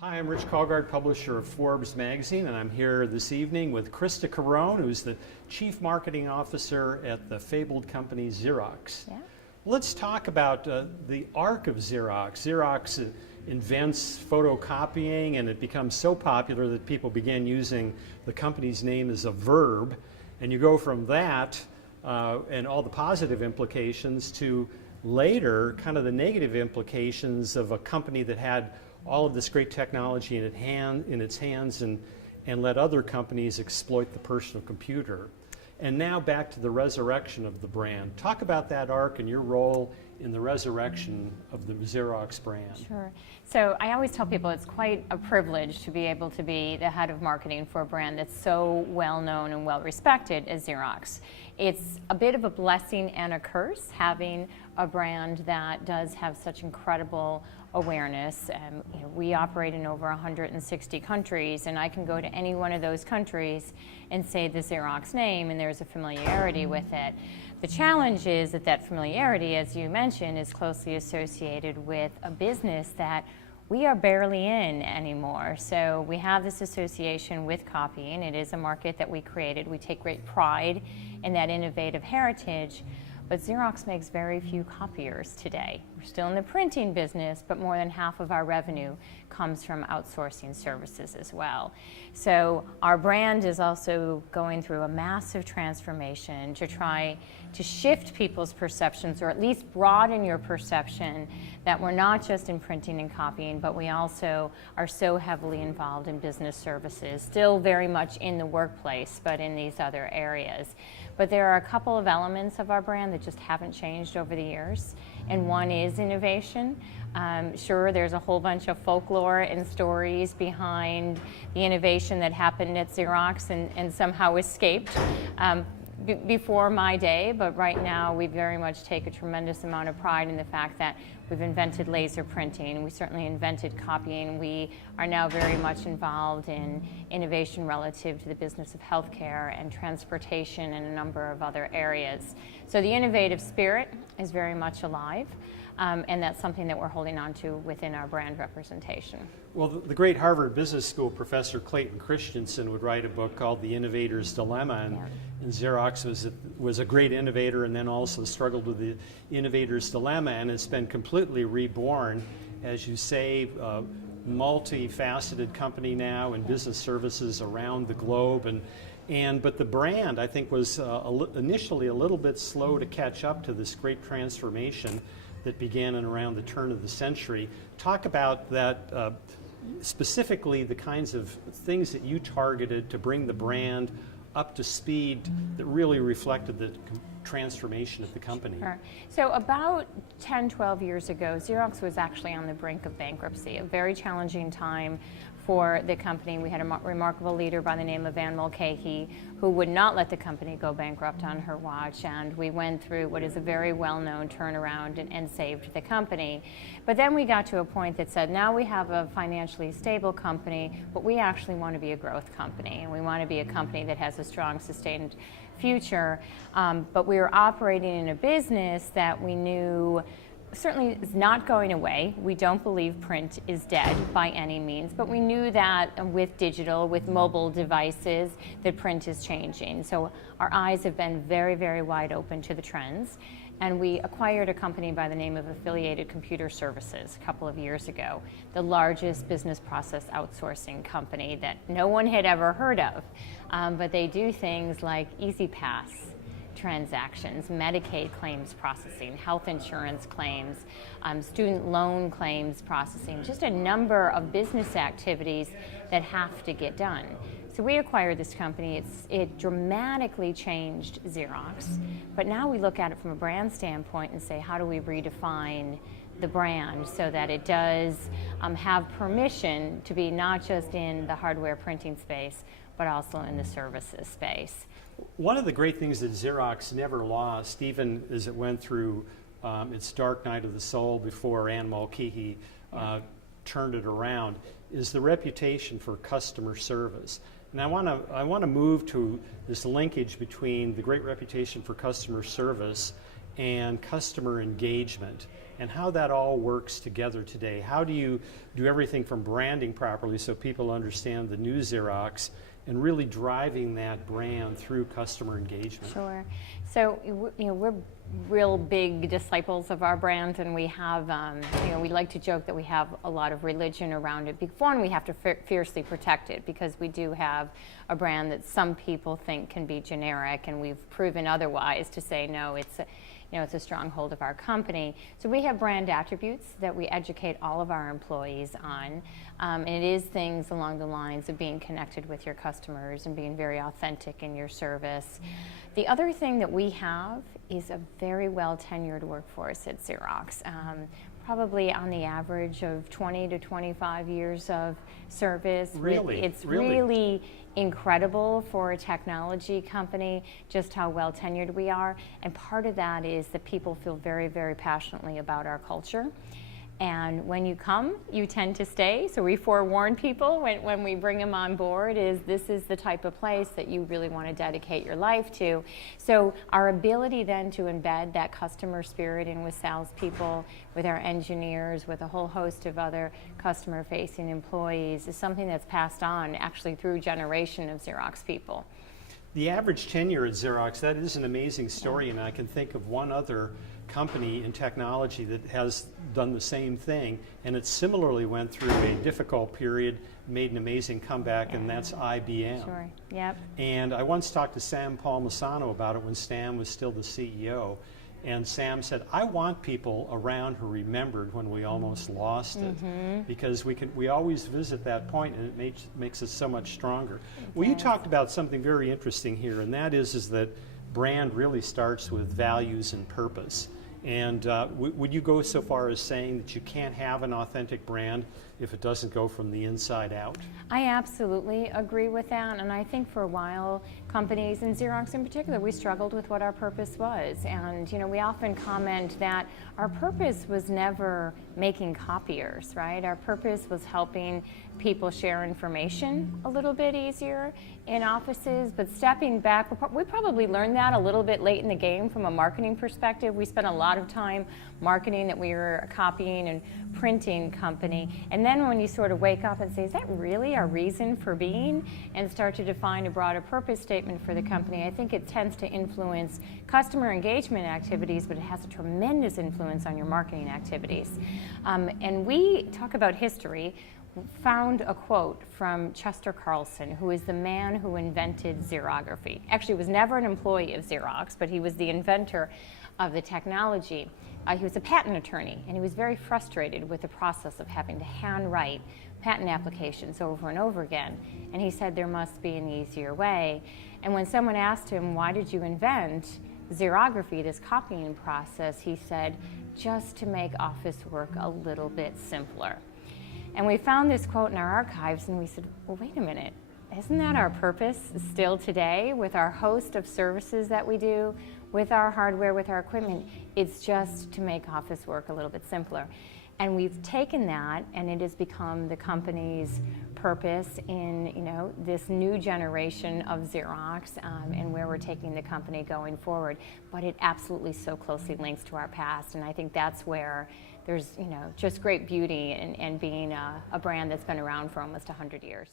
Hi, I'm Rich Colgard, publisher of Forbes magazine, and I'm here this evening with Christa Carone, who's the Chief Marketing Officer at the fabled company Xerox. Yeah. Let's talk about the arc of Xerox. Xerox invents photocopying, and it becomes so popular that people began using the company's name as a verb, and you go from that and all the positive implications to later kind of the negative implications of a company that had all of this great technology in its hands and let other companies exploit the personal computer. And now back to the resurrection of the brand. Talk about that arc and your role in the resurrection of the Xerox brand. Sure. So I always tell people it's quite a privilege to be able to be the head of marketing for a brand that's so well known and well respected as Xerox. It's a bit of a blessing and a curse having a brand that does have such incredible awareness. We operate in over 160 countries, and I can go to any one of those countries and say the Xerox name, and there's a familiarity with it. The challenge is that familiarity, as you mentioned, is closely associated with a business that we are barely in anymore. So we have this association with copying. It is a market that we created. We take great pride in that innovative heritage. But Xerox makes very few copiers today. We're still in the printing business, but more than half of our revenue comes from outsourcing services as well. So our brand is also going through a massive transformation to try to shift people's perceptions, or at least broaden your perception that we're not just in printing and copying, but we also are so heavily involved in business services, still very much in the workplace, but in these other areas. But there are a couple of elements of our brand that just haven't changed over the years, and one is innovation. Sure, there's a whole bunch of folklore and stories behind the innovation that happened at Xerox and somehow escaped before my day, but right now we very much take a tremendous amount of pride in the fact that we've invented laser printing. We certainly invented copying. We are now very much involved in innovation relative to the business of healthcare and transportation and a number of other areas. So the innovative spirit is very much alive, and that's something that we're holding on to within our brand representation. Well, the great Harvard Business School professor Clayton Christensen would write a book called The Innovator's Dilemma, and Xerox was a great innovator and then also struggled with the innovator's dilemma, and it's been completely reborn, as you say, multifaceted company now in business services around the globe, but the brand, I think, was initially a little bit slow to catch up to this great transformation that began in around the turn of the century. Talk about that, specifically the kinds of things that you targeted to bring the brand up to speed that really reflected the transformation of the company. Sure. So about 10, 12 years ago, Xerox was actually on the brink of bankruptcy, a very challenging time for the company. We had a remarkable leader by the name of Anne Mulcahy who would not let the company go bankrupt on her watch, and we went through what is a very well-known turnaround and saved the company. But then we got to a point that said, now we have a financially stable company, but we actually want to be a growth company, and we want to be a company that has a strong, sustained future. But we were operating in a business that we knew certainly is not going away. We don't believe print is dead by any means, but we knew that with digital, with mobile devices, that print is changing. So our eyes have been very, very wide open to the trends. And we acquired a company by the name of Affiliated Computer Services a couple of years ago, the largest business process outsourcing company that no one had ever heard of. But they do things like EasyPass transactions, Medicaid claims processing, health insurance claims, student loan claims processing, just a number of business activities that have to get done. So we acquired this company. It dramatically changed Xerox, but now we look at it from a brand standpoint and say, how do we redefine the brand so that it does have permission to be not just in the hardware printing space, but also in the services space. One of the great things that Xerox never lost, even as it went through its dark night of the soul before Anne Mulcahy turned it around, is the reputation for customer service. And I want to move to this linkage between the great reputation for customer service and customer engagement, and how that all works together today. How do you do everything from branding properly so people understand the new Xerox, and really driving that brand through customer engagement? Sure. So, we're real big disciples of our brand, and we have, we like to joke that we have a lot of religion around it. One, we have to fiercely protect it, because we do have a brand that some people think can be generic, and we've proven otherwise to say, no, it's a stronghold of our company. So we have brand attributes that we educate all of our employees on. And it is things along the lines of being connected with your customers and being very authentic in your service. The other thing that we have is a very well tenured workforce at Xerox. Probably on the average of 20 to 25 years of service. Really? It's really incredible for a technology company, just how well tenured we are. And part of that is that people feel very, very passionately about our culture. And when you come, you tend to stay. So we forewarn people when we bring them on board, this is the type of place that you really want to dedicate your life to. So our ability then to embed that customer spirit in with salespeople, with our engineers, with a whole host of other customer-facing employees is something that's passed on actually through a generation of Xerox people. The average tenure at Xerox, that is an amazing story, and I can think of one other company in technology that has done the same thing, and it similarly went through a difficult period, made an amazing comeback, and that's IBM. Sure, yep. And I once talked to Sam Palmisano about it when Sam was still the CEO, and Sam said, I want people around who remembered when we almost lost it, because we always visit that point, and it makes us so much stronger. Well, you talked about something very interesting here, and that is that brand really starts with values and purpose. And would you go so far as saying that you can't have an authentic brand if it doesn't go from the inside out? I absolutely agree with that, and I think for a while companies, and Xerox in particular, we struggled with what our purpose was. And we often comment that our purpose was never making copiers, right? Our purpose was helping people share information a little bit easier in offices, but stepping back, we probably learned that a little bit late in the game from a marketing perspective. We spent a lot of time marketing that we were a copying and printing company, and then when you sort of wake up and say, is that really our reason for being, and start to define a broader purpose statement for the company, I think it tends to influence customer engagement activities, but it has a tremendous influence on your marketing activities. And we talk about history, found a quote from Chester Carlson, who is the man who invented xerography. Actually, was never an employee of Xerox, but he was the inventor of the technology. He was a patent attorney, and he was very frustrated with the process of having to handwrite patent applications over and over again. And he said there must be an easier way. And when someone asked him, why did you invent xerography, this copying process, he said, just to make office work a little bit simpler. And we found this quote in our archives, and we said, well, wait a minute. Isn't that our purpose still today with our host of services that we do, with our hardware, with our equipment? It's just to make office work a little bit simpler. And we've taken that, and it has become the company's purpose in this new generation of Xerox, and where we're taking the company going forward. But it absolutely so closely links to our past, and I think that's where there's just great beauty in being a brand that's been around for almost 100 years.